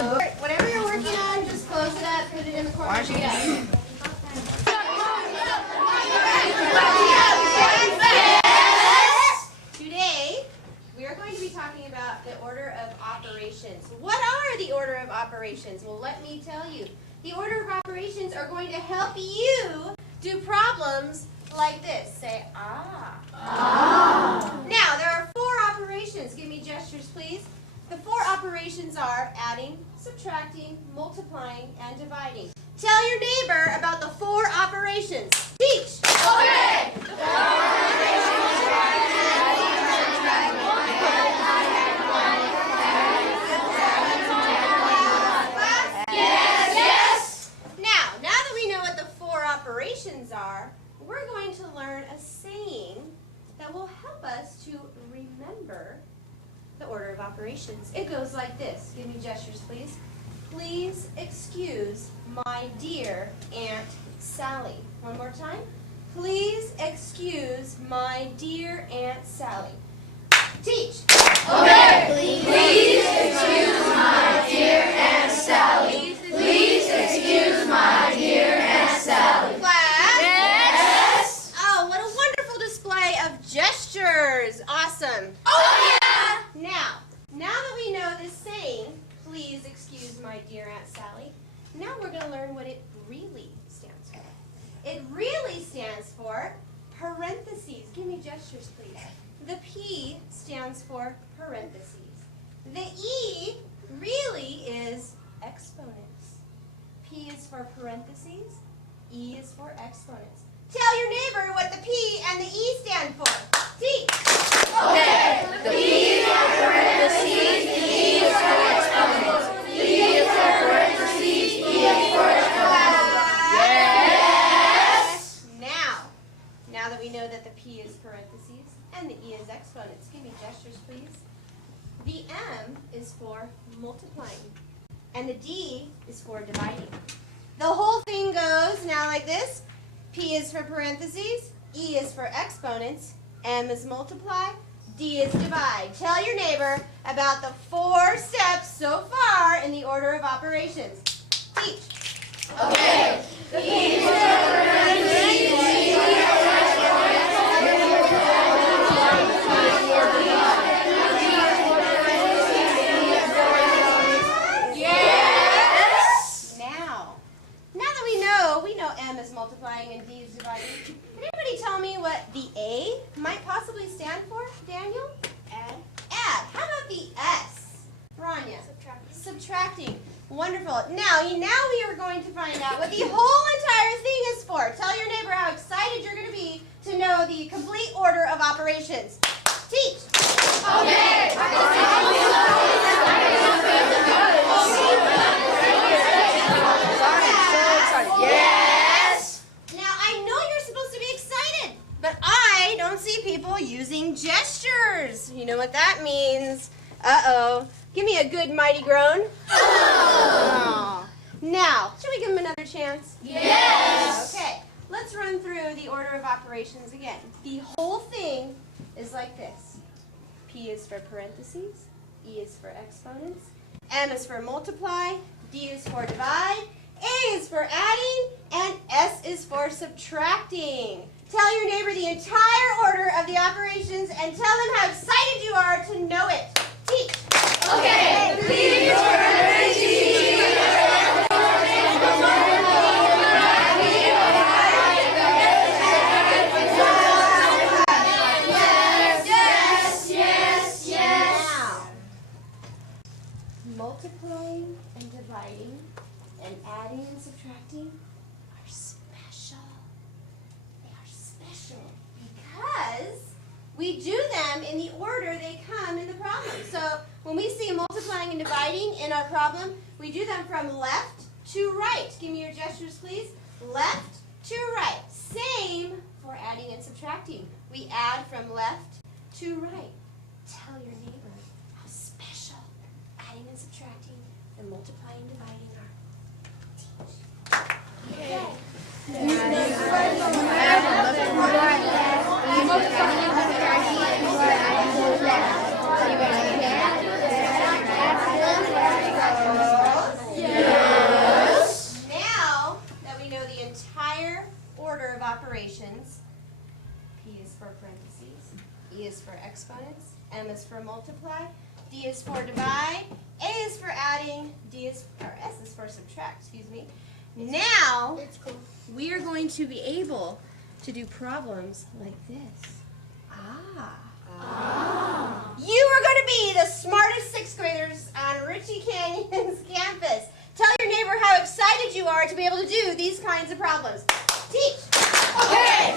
Whatever you're working on, just close it up, put it in the corner. Today, we are going to be talking about the order of operations. What are the order of operations? Well, let me tell you. The order of operations are going to help you do problems like this. Say, ah. Ah. Now, there are 4 operations. Give me gestures, please. The 4 operations are adding, subtracting, multiplying, and dividing. Tell your neighbor about the 4 operations. Teach. Okay. The 4 operations are adding, subtracting, Yes. Now that we know what the 4 operations are, we're going to learn a saying that will help us to remember the order of operations. It goes like this. Give me gestures, please. Please excuse my dear Aunt Sally. One more time. Please excuse my dear Aunt Sally. Teach. Okay. Please excuse my dear Aunt Sally. Please excuse my dear Aunt Sally. Class? Yes. Oh, what a wonderful display of gestures. Awesome. Oh yeah. Now that we know this saying, please excuse my dear Aunt Sally, now we're going to learn what it really stands for. It really stands for parentheses. Give me gestures, please. The P stands for parentheses. The E really is exponents. P is for parentheses. E is for exponents. Tell your neighbor what the P and the E stand for. T. Okay. The P is for parentheses, the E is for exponents. The E is for parentheses, E is for exponents. Yes. Now that we know that the P is parentheses and the E is exponents, give me gestures, please. The M is for multiplying, and the D is for dividing. The whole thing goes now like this. P is for parentheses, E is for exponents, M is multiply, D is divide. Tell your neighbor about the 4 steps so far in the order of operations. Teach. Okay. The P is for parentheses, the E is for exponents, the M is for multiply, D is for divide. D is for parentheses, E is for exponents. Yes. Now that we know M is multiplying and D is dividing, can anybody tell me what the A might possibly stand for, Daniel? Add. Add. How about the S? Rania? Subtracting. Wonderful. Now we are going to find out what the whole entire thing is for. Tell your neighbor how excited you're going to be to know the complete order of operations. Teach. Okay. Yes. Now I know you're supposed to be excited, but I don't see people using gestures. You know what that means? Uh-oh. Give me a good mighty groan. Oh. Now, should we give him another chance? Yes. Okay. Let's run through the order of operations again. The whole thing is like this. P is for parentheses, E is for exponents, M is for multiply, D is for divide, A is for adding, and S is for subtracting. Tell your neighbor the entire order of the operations and tell them how excited you are to know it. Teach. Okay. The P is for parentheses, multiplying and dividing and adding and subtracting are special. They are special because we do them in the order they come in the problem. So when we see multiplying and dividing in our problem, we do them from left to right. Give me your gestures, please. Left to right. Same for adding and subtracting. We add from left to right. Tell your neighbor how special adding and subtracting and multiplying and dividing are. Teach. Okay. C is for exponents, M is for multiply, D is for divide, A is for adding, S is for subtract, excuse me. Now, we are going to be able to do problems like this. You are going to be the smartest 6th graders on Ritchie Canyon's campus. Tell your neighbor how excited you are to be able to do these kinds of problems. Teach. Okay.